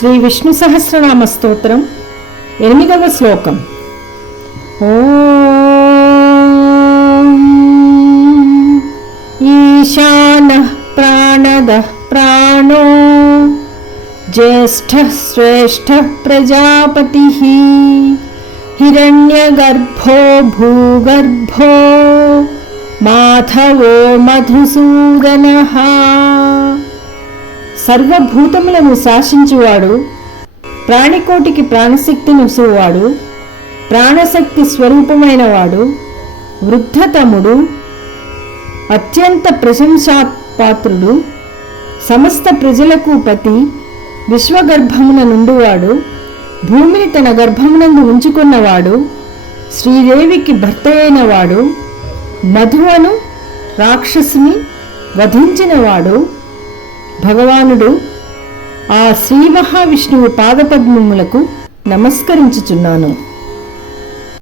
శ్రీ విష్ణు సహస్రనామ స్తోత్రం ఎనిమిదవ శ్లోకం. ఓం ఈశాన ప్రాణద ప్రాణో జ్యేష్ఠ శ్రేష్ఠ ప్రజాపతి హిరణ్యగర్భో భూగర్భో మాధవో మధుసూదన. సర్వభూతములను శాసించువాడు ప్రాణికోటికి ప్రాణశక్తి నుసువాడు ప్రాణశక్తి స్వరూపమైన వాడు వృద్ధతముడు అత్యంత ప్రశంసాపాత్రుడు సమస్త ప్రజలకు పతి విశ్వగర్భమున నుండివాడు భూమిని తన గర్భమునందు ఉంచుకున్నవాడు శ్రీదేవికి భర్త అయినవాడు మధువను రాక్షసుని వధించినవాడు భగవానుడు ఆ శ్రీ మహావిష్ణువు పాదపద్మములకు నమస్కరించుచున్నాను.